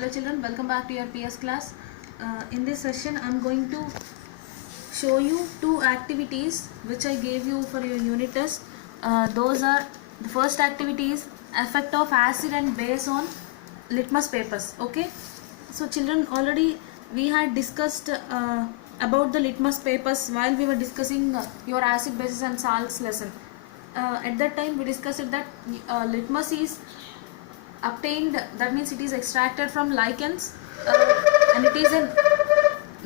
Hello children, welcome back to your PS class. In this session I am going to show you two activities which I gave you for your unit test. Those are, the first activity is effect of acid and base on litmus papers. Okay, so children, already we had discussed about the litmus papers while we were discussing your acid, bases and salts lesson. At that time we discussed that litmus is obtained, that means it is extracted from lichens, and it is a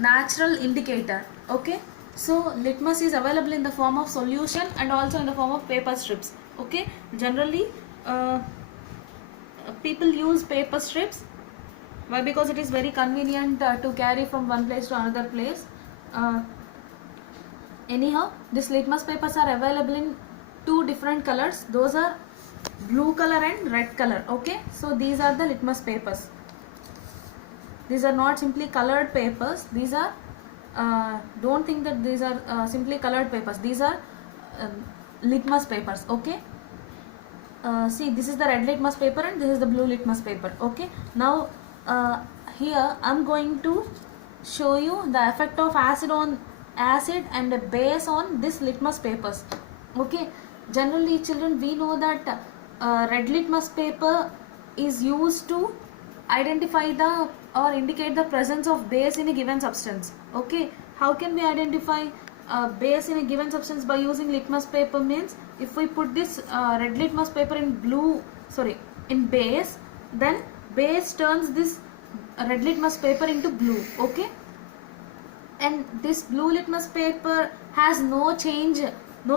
natural indicator. Okay, so litmus is available in the form of solution and also in the form of paper strips. Okay, generally people use paper strips. Why? Because it is very convenient to carry from one place to another place. Anyhow, these litmus papers are available in two different colors. Those are blue color and red color. Okay, so these are the litmus papers. These are not simply colored papers. These are don't think that these are simply colored papers. These are litmus papers. Okay, see, this is the red litmus paper and this is the blue litmus paper. Okay, now here I am going to show you the effect of acid and the base on this litmus papers. Okay, generally children, we know that red litmus paper is used to identify the or indicate the presence of base in a given substance. Okay, how can we identify base in a given substance by using litmus paper? Means if we put this red litmus paper in base, then base turns this red litmus paper into blue. Okay, and this blue litmus paper has no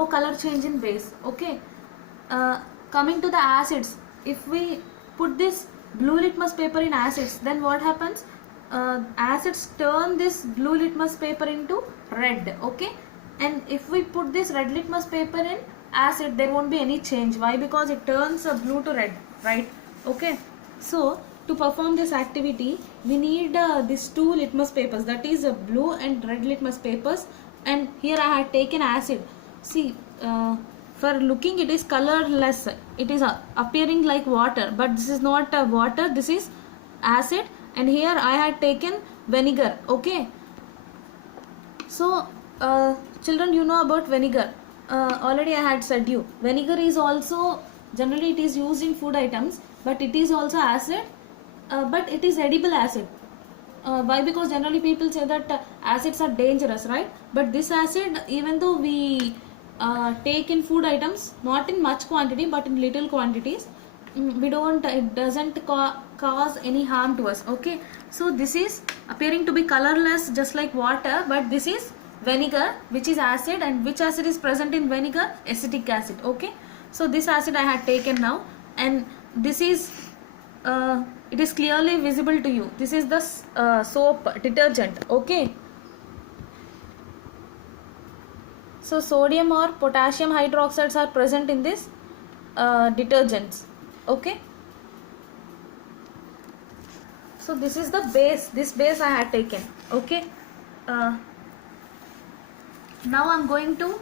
color change in base. Okay, coming to the acids, if we put this blue litmus paper in acids, then what happens? Acids turn this blue litmus paper into red. Okay, and if we put this red litmus paper in acid, there won't be any change. Why? Because it turns blue to red, right? Okay, so to perform this activity we need these two litmus papers, that is blue and red litmus papers, and here I had taken acid. See, for looking it is colorless, it is appearing like water, but this is not water, this is acid, and here I had taken vinegar. Okay, so children, you know about vinegar. Already I had said you, vinegar is also, generally it is used in food items, but it is also acid, but it is edible acid. Why? Because generally people say that acids are dangerous, right? But this acid, even though we take in food items, not in much quantity but in little quantities, it doesn't cause any harm to us. Okay, so this is appearing to be colorless just like water, but this is vinegar, which is acid, and which acid is present in vinegar? Acetic acid. Okay, so this acid I had taken now, and this is it is clearly visible to you. This is the soap detergent. Okay, so sodium or potassium hydroxides are present in this detergents. Okay, so this is the base, this base I had taken. Okay, now I am going to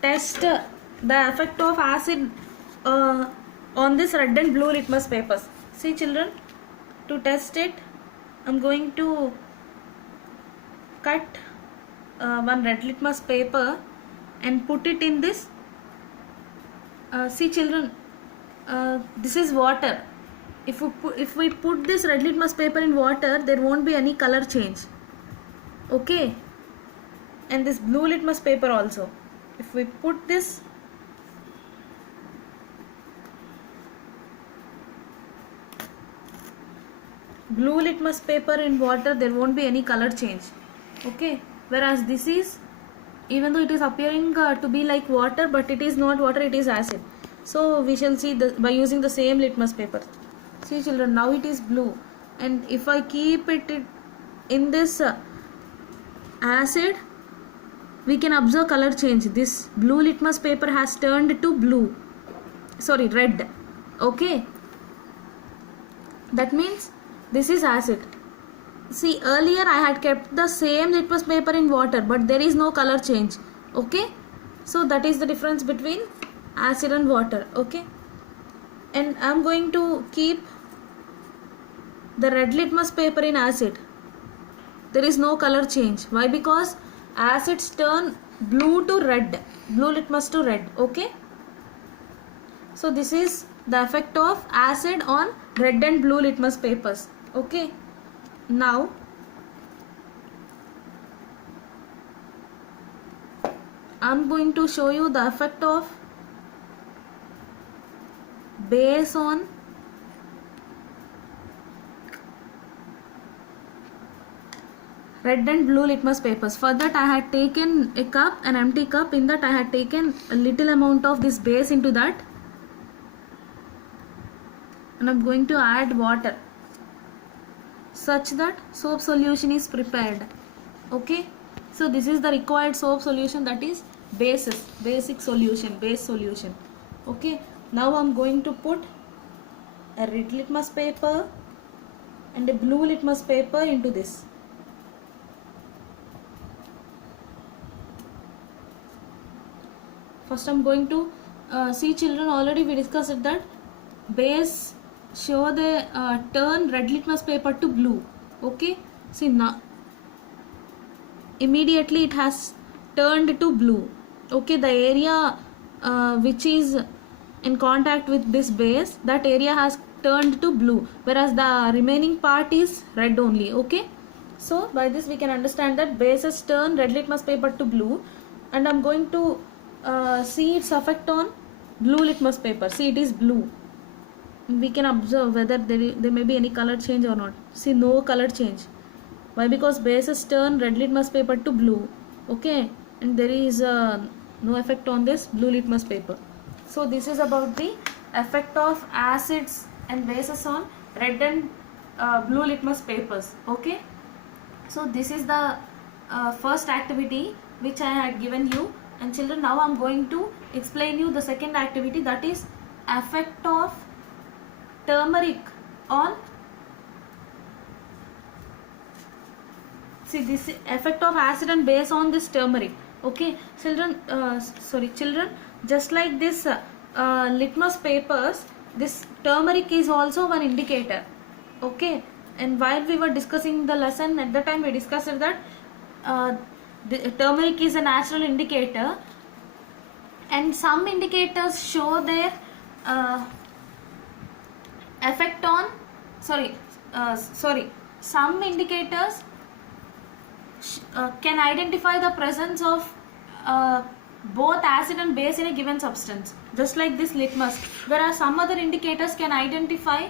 test the effect of acid on this red and blue litmus papers. See children, to test it I am going to cut one red litmus paper and put it in this. See children, this is water. If we put this red litmus paper in water, there won't be any color change. Okay, and this blue litmus paper also, if we put this blue litmus paper in water, there won't be any color change. Okay, whereas this is, even though it is appearing to be like water, but it is not water, it is acid. So we shall see by using the same litmus paper. See children, now it is blue, and if I keep it in this acid, we can observe color change. This blue litmus paper has turned to red. Okay, that means this is acid. See, earlier I had kept the same litmus paper in water, but there is no color change. Okay, so that is the difference between acid and water. Okay, and I am going to keep the red litmus paper in acid, there is no color change. Why? Because acids turn blue to red, blue litmus to red. Okay, so this is the effect of acid on red and blue litmus papers. Okay, now I'm going to show you the effect of base on red and blue litmus papers. For that I had taken a cup, an empty cup. In that I had taken a little amount of this base into that, and I'm going to add water such that soap solution is prepared. Okay, so this is the required soap solution, that is basic solution, base solution. Okay, now I'm going to put a red litmus paper and a blue litmus paper into this. First I'm going to see, children, already we discussed that base show the turn red litmus paper to blue. Okay, see now immediately it has turned to blue. Okay, the area which is in contact with this base, that area has turned to blue, whereas the remaining part is red only. Okay, so by this we can understand that bases turn red litmus paper to blue, and I'm going to see its effect on blue litmus paper. See, it is blue. We can observe whether there may be any color change or not. See, no color change. Why? Because bases turn red litmus paper to blue. Okay, and there is no effect on this blue litmus paper. So this is about the effect of acids and bases on red and blue litmus papers. Okay, so this is the first activity which I had given you. And children, now I am going to explain you the second activity, that is effect of turmeric on, see this effect of acid and base on this turmeric. Okay, children, just like this litmus papers, this turmeric is also one indicator. Okay, and while we were discussing the lesson, at the time we discussed that the turmeric is a natural indicator, and some indicators show their effect on some indicators can identify the presence of both acid and base in a given substance, just like this litmus. Whereas some other indicators can identify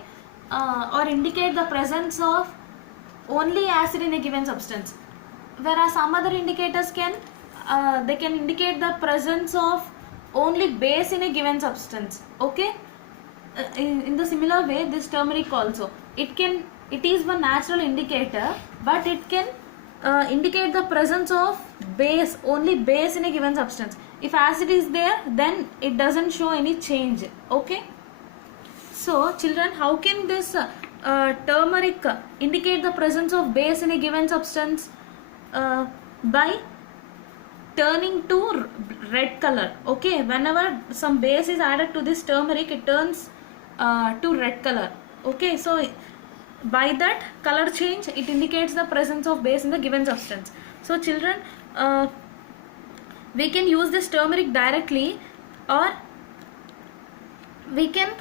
or indicate the presence of only acid in a given substance, whereas some other indicators can indicate the presence of only base in a given substance. Okay, in the similar way, this turmeric also, it is one natural indicator, but it can indicate the presence of base, only base in a given substance. If acid is there, then it doesn't show any change. Okay, so children, how can this turmeric indicate the presence of base in a given substance? By turning to red color. Okay, whenever some base is added to this turmeric, it turns to red color. Okay, so by that color change, it indicates the presence of base in the given substance. So children, we can use this turmeric directly, or we can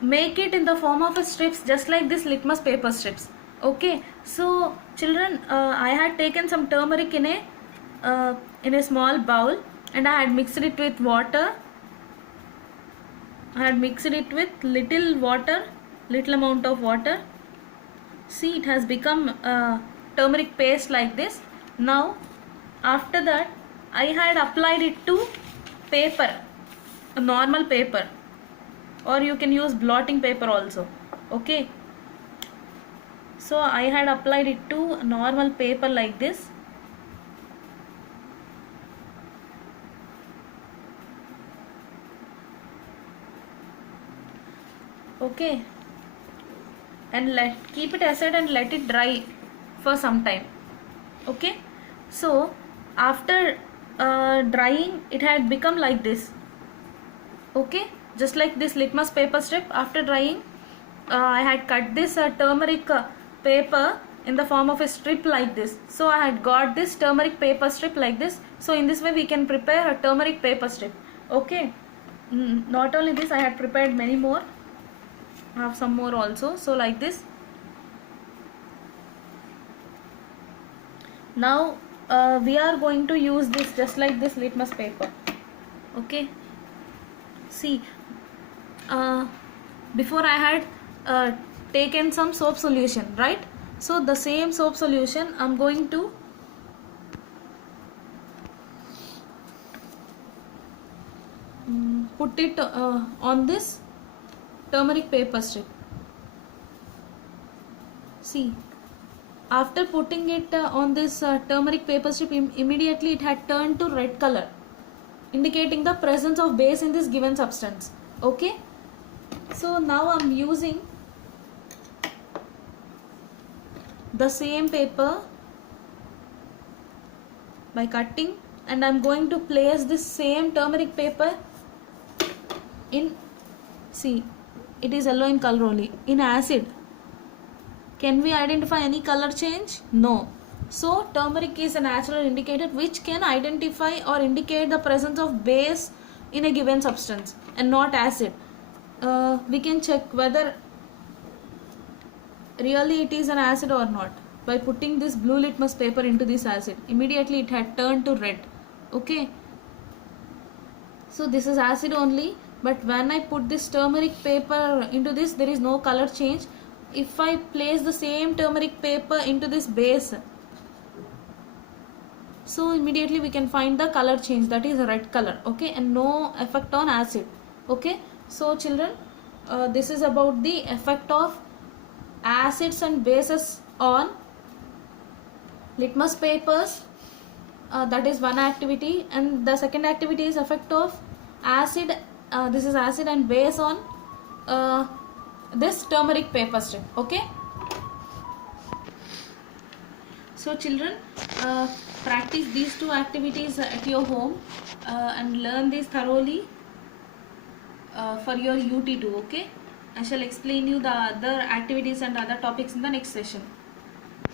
make it in the form of a strips, just like this litmus paper strips. Okay, so children, I had taken some turmeric in a small bowl, and I had mixed it with water. I had mixed it with little amount of water. See, it has become turmeric paste like this. Now after that, I had applied it to paper, a normal paper, or you can use blotting paper also. Okay, so I had applied it to a normal paper like this. Okay, and keep it aside and let it dry for some time. Okay, so after drying, it had become like this. Okay, just like this litmus paper strip. After drying, I had cut this turmeric paper in the form of a strip like this. So I had got this turmeric paper strip like this. So in this way we can prepare a turmeric paper strip. Okay. Not only this, I had prepared many more. I have some more also. So like this. Now we are going to use this just like this litmus paper. Okay. See, before I had taken some soap solution, right? So the same soap solution I'm going to put it on this turmeric paper strip. See, after putting it on this turmeric paper strip, immediately it had turned to red color, indicating the presence of base in this given substance. Okay, so now I'm using the same paper by cutting, and I'm going to place this same turmeric paper in, see, it is yellow in color only, in acid. Can we identify any color change? No. So turmeric is a natural indicator which can identify or indicate the presence of base in a given substance and not acid. We can check whether really it is an acid or not by putting this blue litmus paper into this acid. Immediately it had turned to red. Okay, so this is acid only, but when I put this turmeric paper into this, there is no color change. If I place the same turmeric paper into this base, so immediately we can find the color change, that is a red color. Okay, and no effect on acid. Okay, so children, this is about the effect of acids and bases on litmus papers. That is one activity, and the second activity is effect of acid, this is acid and base on this turmeric paper strip. Okay, so children, practice these two activities at your home and learn this thoroughly for your UT2. Okay, I shall explain you the other activities and other topics in the next session.